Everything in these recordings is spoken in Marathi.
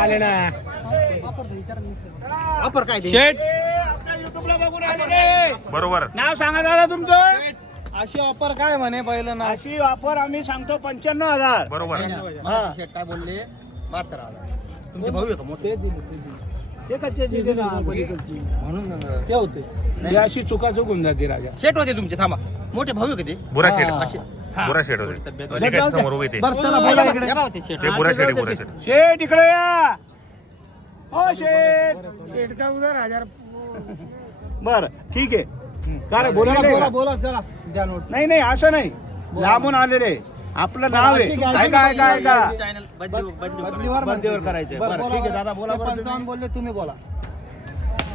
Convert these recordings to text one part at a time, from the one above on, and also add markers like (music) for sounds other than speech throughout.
आले ना. ऑफर काय ते? शेट युट्यूबला बघून आले रे. बरोबर. नाव सांगा दादा तुमचं. अशी ऑफर काय म्हणे पहिलं ना अशी ऑफर आम्ही सांगतो पंच्याण्णव हजार. बरोबर. शेट काय बोलले? तुमचे भाऊ आहे का मोठे? ते कच्चे दिले ना पलीकडची. म्हणून ते होते. ही अशी चुका चुकून जाते राजा. शेट होते तुमचे थांबा. मोठे भाऊ आहे का ते? बुरा शेड असे बुरा होते. ते काय समोर उभे ते. बरं चला बोला इकडे. शेट बुरा शेठ इकडे या. हो शेठ. शेठ का उधार? हजार. बर ठीक आहे. का रे बोला बोला का? बोला चला. द्या नोट. नाही नाही असं नाही. लांबून आलेले. आपलं नाव आहे. काय काय काय का चॅनल बदली बदली बदलीवर बंदीवर. बरं, बोला ठीक आहे. दादा, बोला ते बरं तुम्ही. पंचावन्न बोलले तुम्ही बोला.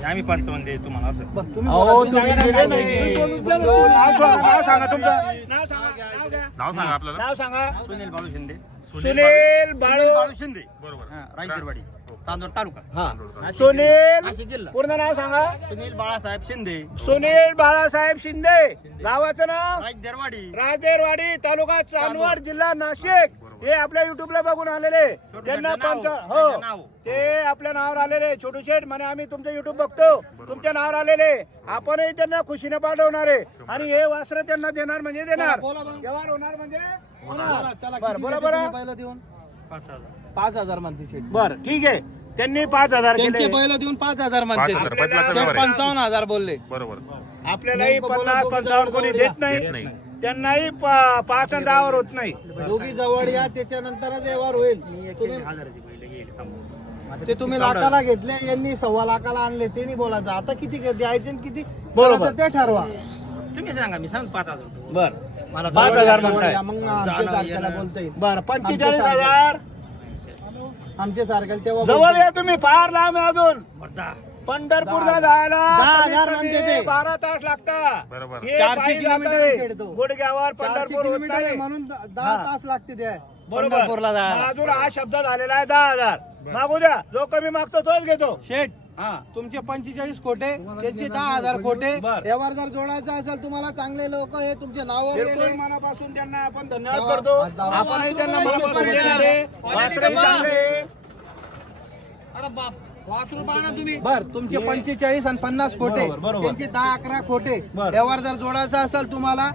आम्ही पंचावन्न दे तुम्हाला असं. बरं, तुम्ही अहो बोला. तुम्ही दिले नाही. बोलून द्या. ना. नाव सांगा नाव सांगा तुमचं. नाव सांगा नाव द्या. नाव सांगा आपल्याला. नाव सांगा. सुनील बाळू शिंदे. सुनील बाळू बाळू. शिंदे. बरोबर. हा, रायगडवाडी तालुका. हा. सुनील नाशिक जिल्हा. पूर्ण नाव सांगा. सुनील बाळासाहेब शिंदे. सुनील बाळासाहेब शिंदे. गावाचं नाव? रायगडवाडी राजेरवाडी तालुका चांदवड. जिल्हा नाशिक. हे आपल्या युट्यूबला बघून आलेले. त्यांना त्यांचं हो. ते आपल्या नावावर आलेले छोटू शेठ म्हणे आम्ही तुमचं युट्यूब बघतो. तुमच्या नावावर आलेले. आपणही त्यांना खुशीने पाठवणार आहे. आणि हे वस्त्र त्यांना देणार म्हणजे देणार. व्यवहार होणार म्हणजे बरं बरं देऊन? पाच हजार. म्हणते शेट बर ठीक आहे. त्यांनी पाच हजार त्यांचे केले पहिलं देऊन पाच हजार म्हणते. ते. पंचावन्न हजार बोलले. बरोबर. आपल्यालाही पन्नास पंचावन्न कोणी देत नाही. त्यांनाही प- पाच आणि दहावर होत नाही. दोघी जवळ या त्याच्यानंतरच व्यवहार होईल. तुम्ही ते तुम्ही लाखाला घेतले यांनी सव्वा लाखाला आणले ते नाही बोलायचं. आता किती घे- द्यायचे आणि किती? बरोबर. करायचं ते ठरवा. तुम्ही सांगा मी सांग पाच हजार रुपये. बर. मला पाच हजार म्हणताय. या, मग आमच्या जाणं सारख्याला येणं. बोलता येईल. बर पंचेचाळीस हजार. आमच्या सारख्याला तेव्हा जवळ बोलता या तुम्ही फार लांब आहे अजून. बरं, दहा. पंढरपूरला जायला दहा हजार ते. बारा तास लागतात बरोबर. हे चारशे पायी किलोमीटर जाताय. आहे शेड तो. गुडघ्यावर येईल. चारशे पंढरपूर होत किलोमीटर आहे नाही म्हणून द- दहा हा. तास लागते ते बरोबर पंढरपूरला जायला अजून हा शब्द झालेला आहे दहा हजार मागू द्या जो कमी मागतो तोच घेतो शेठ हा तुमचे पंचेचाळीस कोटे त्यांचे दहा हजार कोटे बर. व्यवहार जर जोडायचा असेल तुम्हाला चांगले लोक हे नावावर बिलकुल गेले मनापासून त्यांना आपण धन्यवाद करतो आपणही त्यांना मनापासून देणार आहे वासरही चांगले आहे. बर तुमचे पंचेचाळीस आणि पन्नास कोटे बरोबर, बरोबर. त्यांचे दहा अकरा बर. व्यवहार जर जोडायचा असेल तुम्हाला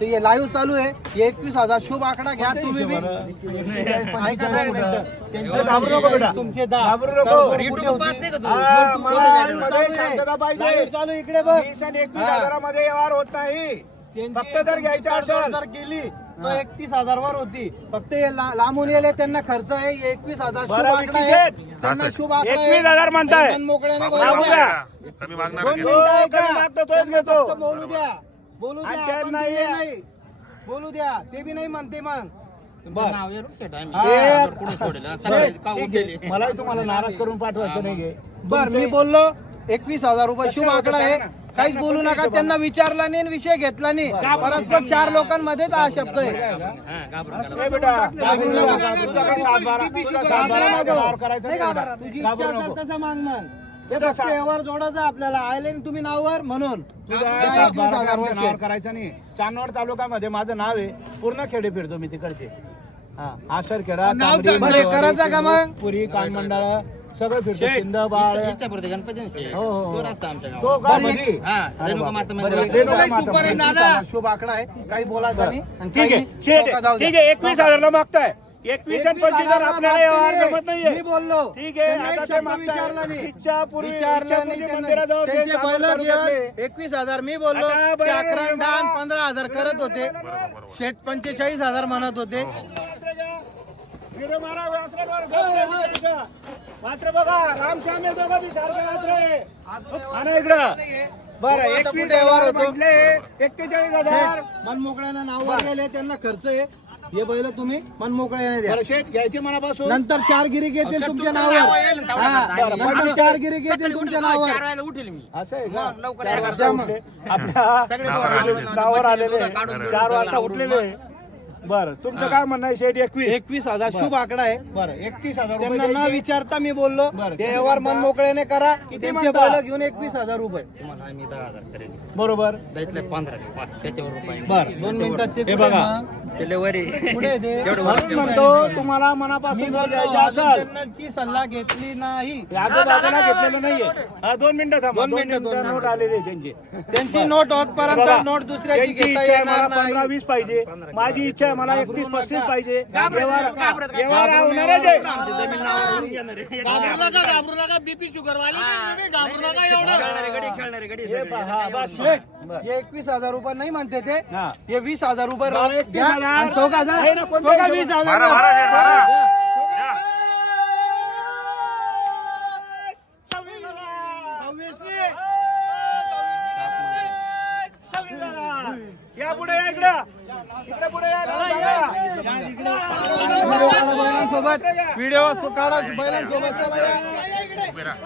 तर हे लाईव्ह चालू आहे एकवीस हजार शुभ आकडा घ्या तुम्ही बी ऐका ना एक मिनिटं. त्यांचे घाबरू नको बेटा. तुमचे दहा घाबरू नको. बरोबर, कुठे युट्यूब होते? पाहत नाही का तू? हा, युट्यूब मला पाहत मध्ये चालू आहे. शांतता पाहिजे Live चालू आहे, इकडे बघ वीस आणि एकवीस हा. हजारामध्ये व्यवहार होत नाही त्यांची फक्त जर घ्यायचं असेल जर गेली तर एकतीस हजार वर होती फक्त हे ला- लांबून येले त्यांना खर्च आहे एकवीस हजार शुभ बरं, आकडा विकी आहे शेठ. त्यांना. शुभ आकडा आहे. म्हणताय. हे बोलू द्या. द्या कमी मागणार दोन की मिनिटं हो, ऐका. कमी मागतो तोच घेतो. फक्त बोलू द्या बोलू द्या त्यात आपण नाही आहे. नाही बोलू द्या ते बी नाही म्हणते मग तुमचं नाव आहे रोड सेट आहे. हा. दहा हजार पुढे सोडेल. सगळे का ठीक उठलेले. आहे. मलाही तुम्हाला नाराज करून पाठवायचं नाही घे. बर मी बोललो एकवीस हजार रुपये शुभ आकडा आहे. काहीच बोलू नका? त्यांना विचारला नाही आणि विषय घेतला नाही. परस्पर चार लोकांमध्येच हा शब्द आहे. हा. तुझा इच्छा. असेल तसं ते फक्त व्यवहार जोडायचा आपल्याला. आले ना तुम्ही नावावर म्हणून. एकवीस हजार वर्षे. करायचं नाही. चांदवड तालुक्यामध्ये माझं नाव आहे. पूर्ण खेडे फिरतो मी तिकडचे. तांबरी, बरं, मंगळवाडी, करायचं का मग? पुरी कानमंडळ सगळं फिरतो इच्छा- इच्छापुरते गणपती ना शेठ. हो, हो, हो. तो रस्ता आमच्या तो गावात. का बरं, मध्ये? हा, अरे रेणुका बाप. माता बरं, मंदिरात. रेणुका माता उपकार आहे, मंदिर. दादा. शुभ आकडा आहे काही बोलायचं नाही आणि ठीक आहे काही शेठ चौका जाऊ द्या. ठीक आहे एकवीस हजारला मागताय एकवीस आणि पंचवीस हजार हजारला आपल्याला व्यवहार मागते. जमत नाहीये मी बोललो ठीक आहे त्यांना एक आता ते शब्द मागताय. विचारला नाही इच्छा पूर्वी विचारलं नाही त्यांना. ते त्यांचे एकवीस हजार मी बोललो आता ते बरोबर अकरा दहा आणि. पंधरा हजार करत होते शेठ पंचेचाळीस हजार म्हणत होते वासरे बघा रामश्याम आहे दोघं बी सारखे वासरे. आणा इकडं. बरं कुठे व्यवहार होतो? एक्केचाळीस हजार. मन मोकळ्यानं नाववर गेले त्यांना खर्च आहे. हे बैल तुम्ही मन मोकळ्याने द्या. शेठ घ्यायची मनापासून. नंतर चार गिरी घेतील तुमच्या नावावर. नंतर चार गिरी घेतील तुमच्या नावावर. उठेल मी. असं आहे. आपल्या सगळे नावावर आलेले. चार वाजता उठलेले. बरं तुमचं काय म्हणणं आहे? शेठ एकवीस. एकवीस हजार शुभ आकडा आहे. बरं एकतीस हजार रुपये त्यांना न द्यायचे. विचारता मी बोललो बरं, व्यवहार मन? मोकळ्याने करा किती त्यांचे म्हणता? बैल घेऊन एकवीस हजार रुपये. तुम्हाला आम्ही दहा हजार करेल बरोबर. पंधरा पाच त्याच्यावर रुपये. बरं दोन मिनिटात ते हे बघा (laughs) म्हणतो तुम्हाला मनापासून बोलायचं असेल. त्यांची सल्ला घेतली नाही. दादाला घेतलेलं नाहीये. हा, दोन मिनिटं थांबा. दोन मिनिटं, नोट. आलेली आहे त्यांची. त्यांची नोट होतपर्यंत बघा, नोट दुसऱ्याची त्यांची घेता इच्छा आहे मला येणार पंधरा नाही. वीस पाहिजे. माझी इच्छा आहे मला एकतीस घाबरू पस्तीस नका. पाहिजे व्यवहार. व्यवहार होणारच आहे. गडी खेळणारे गडी. हे सगळे. पहा, बस. हे. एकवीस हजार रुपये नाही म्हणते ते. हा. हे वीस हजार रुपये बरं, एकतीस घ्या. हजार. आणि तो का ना, तो का? वीस हजार बारा बारा शेट बारा या. या पुढे या इकडं. इकडे. पुढे या व्हिडिओ काढा बैलांसोबत. व्हिडिओ काढा बैलांसोबत. चला या. उभे राहा.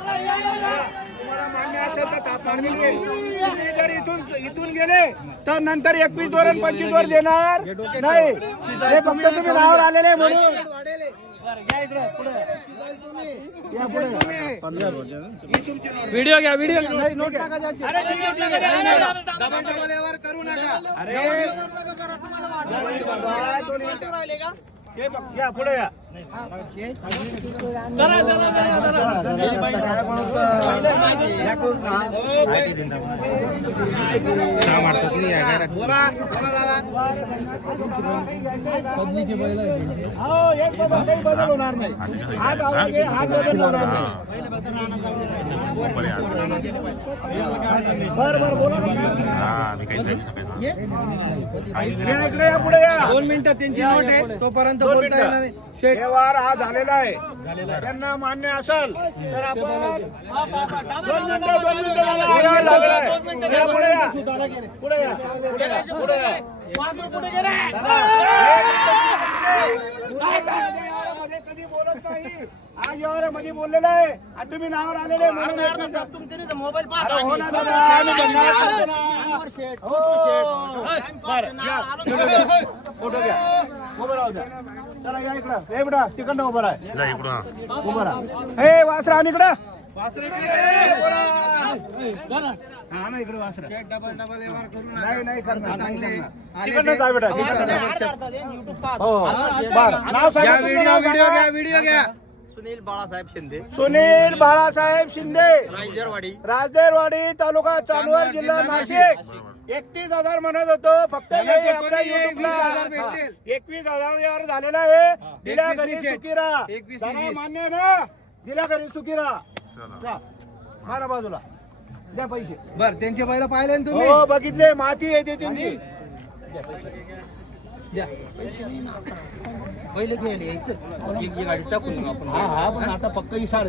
इथून इथून गेले तर नंतर एकवीस वर आणि पंचवीस वर देणार नाही. हे फक्त तुम्ही नावावर आलेले म्हणून. बरं, या इकडे पुढे. या पुढे. व्हिडिओ घ्या व्हिडिओ नाही नोट टाका करू नका. अरे. पुढे या इकडे या पुढे या दोन मिनिटं त्यांची नोट आहे. तोपर्यंत दोन बोलता येणार नाही. व्यवहार हा झालेला आहे. त्यांना मान्य असेल तर आपण दोन मिनिटं दोन मिनिटं झालं. व्यवहार झालेला आहे. या पुढे या. सुतारा गेले पुढे या. पुढे या. पुढे या. मध्ये कधी बोलत नाही. आज व्यवहारामध्ये बोललेलं आहे. आणि तुम्ही नावावर आलेले तुमचे मोबाईल हो ना दादा. हो. बरं, या. फोटो घ्या उभं राहू द्या. चला या इकडं. हे बेटा तिकडनं उभं राहा. जा हा. उभं राहा. हे वासरा आणि इकडं. वासरे इकडे गेले. हा ना इकडे वासरा. शेठ डबल डबल व्यवहार करू नका. नाही नाही करणार. नाही चांगले करणार. आले तिकडनं ते. जा बेटा तिकडनं जा. हो बरं. नाव सांगा व्हिडिओ व्हिडिओ. घ्या व्हिडिओ घ्या. सुनील बाळासाहेब शिंदे. सुनील बाळासाहेब शिंदे. रायजरवाडी. राजदेरवाडी तालुका चांदवड जिल्हा नाशिक. एकतीस हजार म्हणत होतो फक्त त्याला ते आपल्या कोणी YouTubeला 20,000 भेटेल. एकवीस हजार झालेला आहे. दिल्या 21 घरी वीस आहे. सुखी राहा 21 त्याला वीस. मान्य आहे ना? दिल्या घरी सुखी राहा चला. जा. मारा बाजूला. द्या पैसे. बर त्यांचे बैल पाहिले ना तुम्ही? हो बघितले. माती येते त्यांची. द्या. पहिले घ्यायला यायचं एक गाडी टाकून आपण हा हा पण आता पक्क इशारा